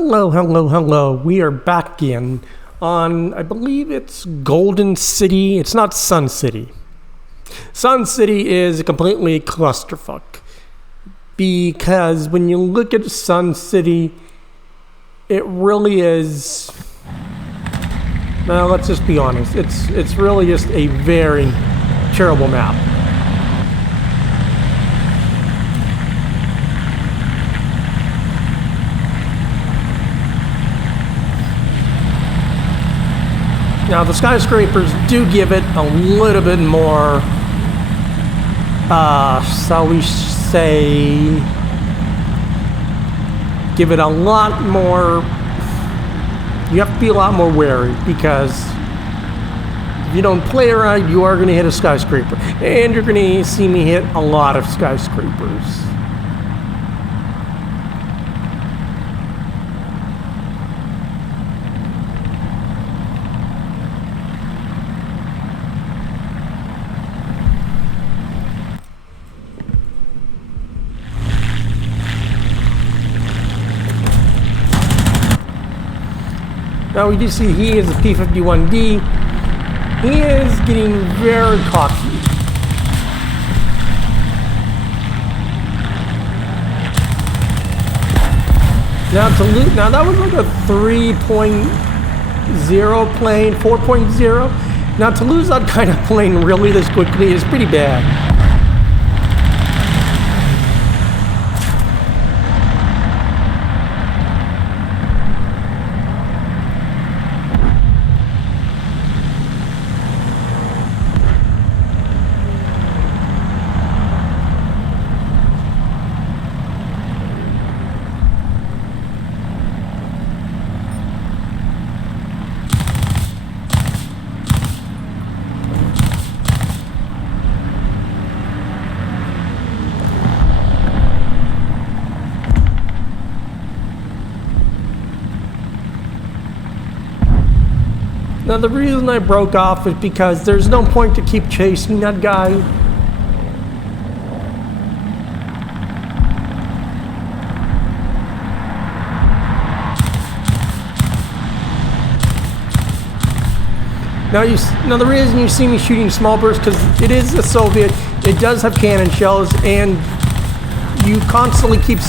Hello, hello, hello. We are back again on, I believe it's Golden City. It's not Sun City. Sun City is a completely clusterfuck. Because when you look at Sun City, it really is... Now, let's just be honest. It's really just a very terrible map. Now, the skyscrapers do give it a little bit more, shall we say, give it a lot more, you have to be a lot more wary, because if you don't play around, you are going to hit a skyscraper. And you're going to see me hit a lot of skyscrapers. Now we do see he is a P-51D. He is getting very cocky. Now to loot, now that was like a 3.0 plane, 4.0. Now to lose that kind of plane really this quickly is pretty bad. Now the reason I broke off is because there's no point to keep chasing that guy. Now the reason you see me shooting small bursts, because it is a Soviet, it does have cannon shells, and you constantly keep,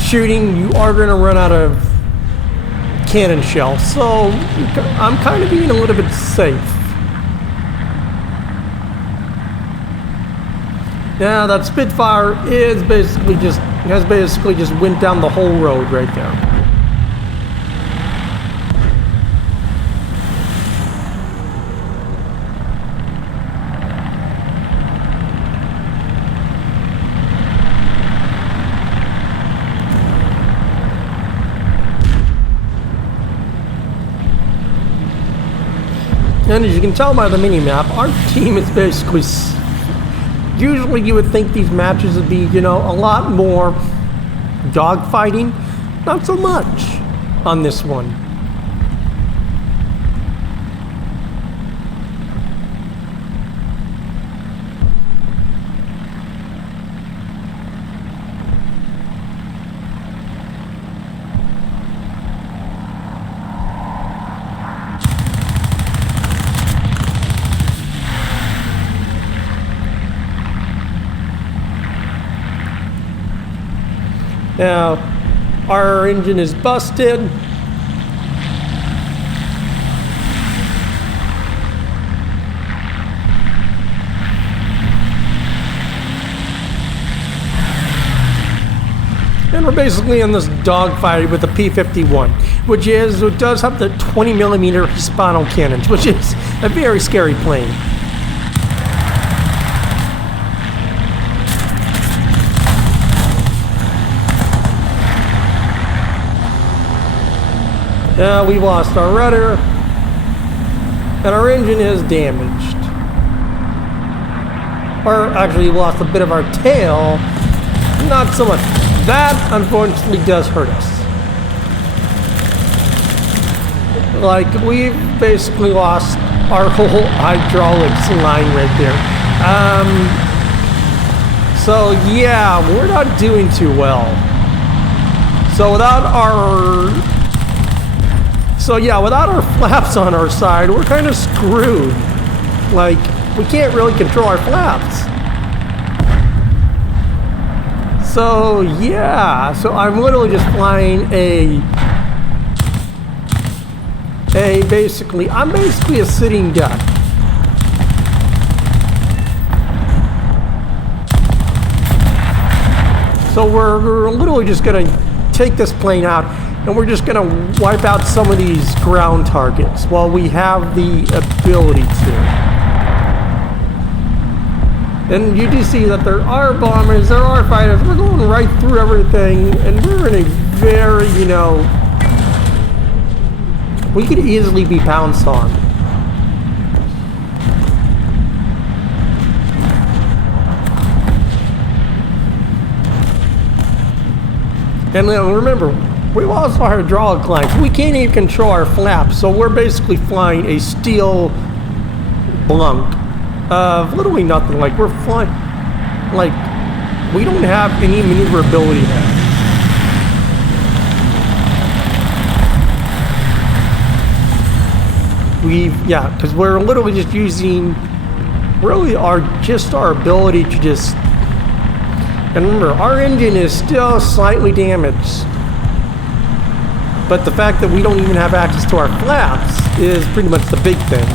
shooting, you are going to run out of cannon shell, so I'm kind of being a little bit safe. Yeah, that Spitfire has basically just went down the whole road right there. And as you can tell by the mini-map, our team is basically... Usually you would think these matches would be, a lot more dogfighting. Not so much on this one. Now, our engine is busted. And we're basically in this dogfight with the P-51, it does have the 20mm Hispano cannons, which is a very scary plane. We lost our rudder, and our engine is damaged. Or actually, we lost a bit of our tail. Not so much. That, unfortunately, does hurt us. Like, we've basically lost our whole hydraulics line right there. So yeah, we're not doing too well. So without our flaps on our side, we're kind of screwed. Like, we can't really control our flaps. So yeah, so I'm literally just flying I'm basically a sitting duck. So we're literally just gonna take this plane out, and we're just gonna wipe out some of these ground targets while we have the ability to. And you do see that there are bombers, there are fighters. We're going right through everything, and we're in a very, we could easily be pounced on. And remember, we lost our hydraulic lines. We can't even control our flaps, so we're basically flying a steel blunk of literally nothing. Like, we're flying, like, we don't have any maneuverability now. Because we're literally just using really our ability to just. And remember, our engine is still slightly damaged. But the fact that we don't even have access to our flaps is pretty much the big thing.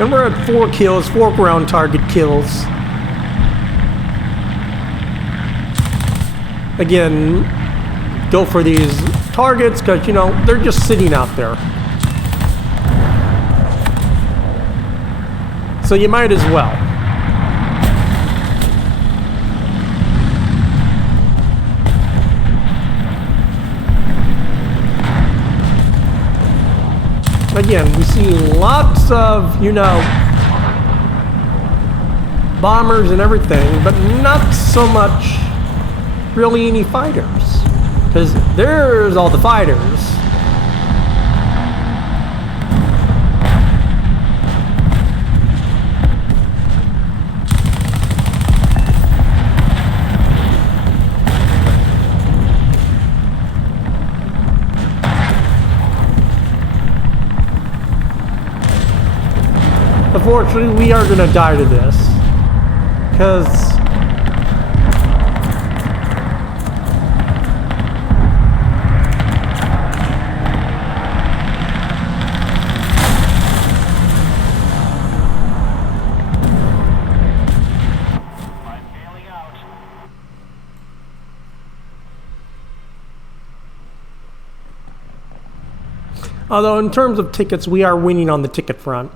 And we're at 4 kills, 4 ground target kills. Again, go for these targets because, they're just sitting out there. So you might as well. Again, we see lots of, bombers and everything, but not so much really any fighters. Because there's all the fighters. Unfortunately, we are going to die to this. Because although in terms of tickets, we are winning on the ticket front.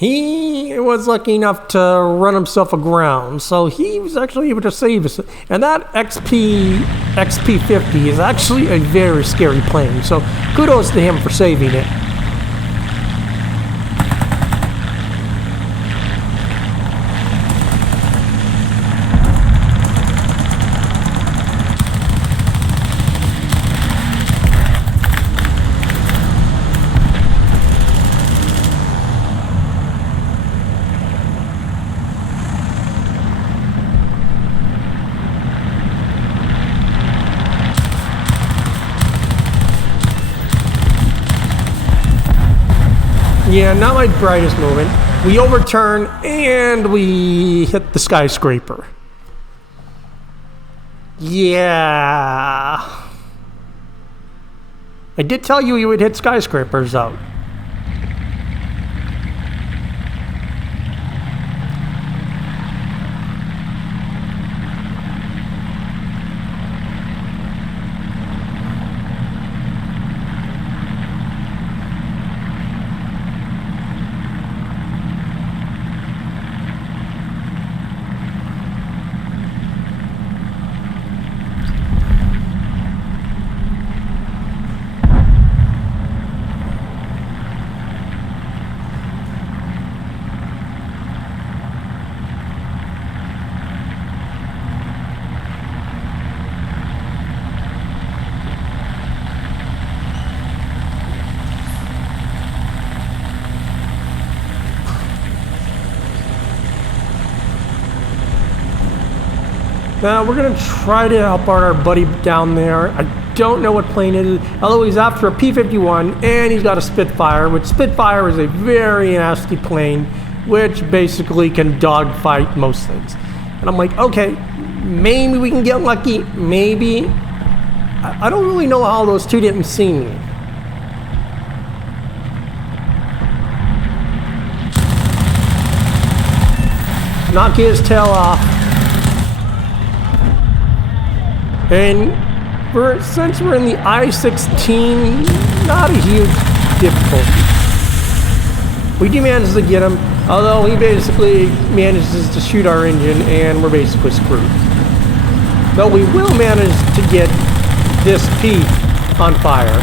He was lucky enough to run himself aground, so he was actually able to save us. And that XP50 is actually a very scary plane, so kudos to him for saving it. Yeah, not my brightest moment. We overturn and we hit the skyscraper. Yeah. I did tell you would hit skyscrapers though. Now we're gonna try to help out our buddy down there. I don't know what plane it is, although he's after a P-51 and he's got a Spitfire, which Spitfire is a very nasty plane, which basically can dogfight most things. And I'm like, okay, maybe we can get lucky, maybe. I don't really know how those two didn't see me. Knock his tail off. And since we're in the I-16, not a huge difficulty. We do manage to get him, although he basically manages to shoot our engine and we're basically screwed. Though we will manage to get this P on fire.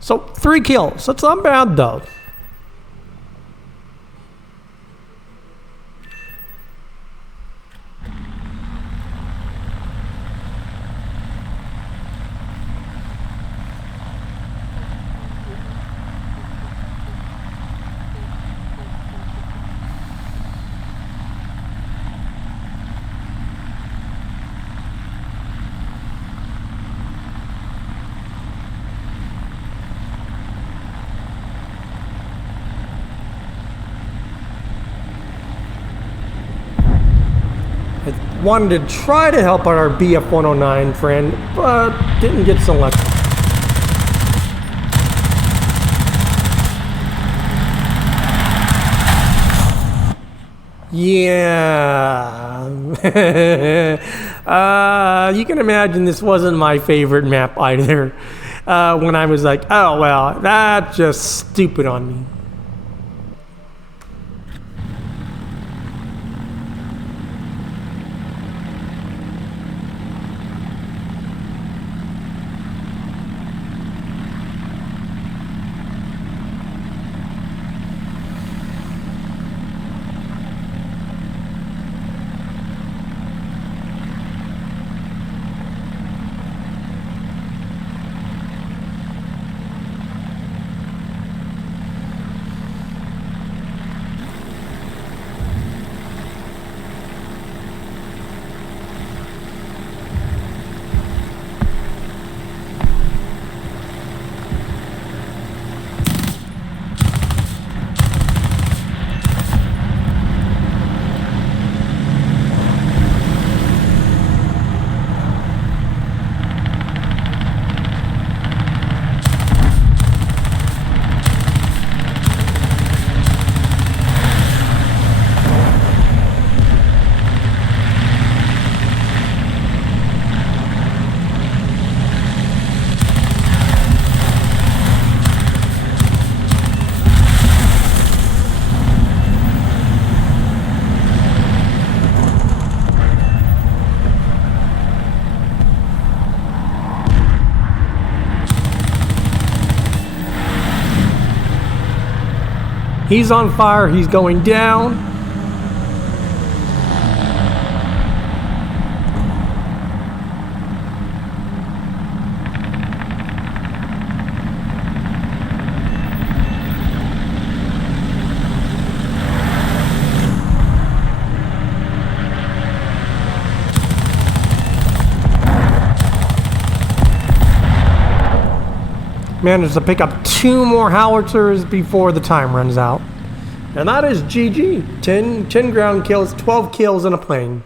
So 3 kills, that's not bad though. Wanted to try to help out our BF-109 friend, but didn't get selected. Yeah. You can imagine this wasn't my favorite map either. When I was like, oh well, that's just stupid on me. He's on fire, he's going down. Managed to pick up 2 more howitzers before the time runs out. And that is GG. 10 ground kills, 12 kills in a plane.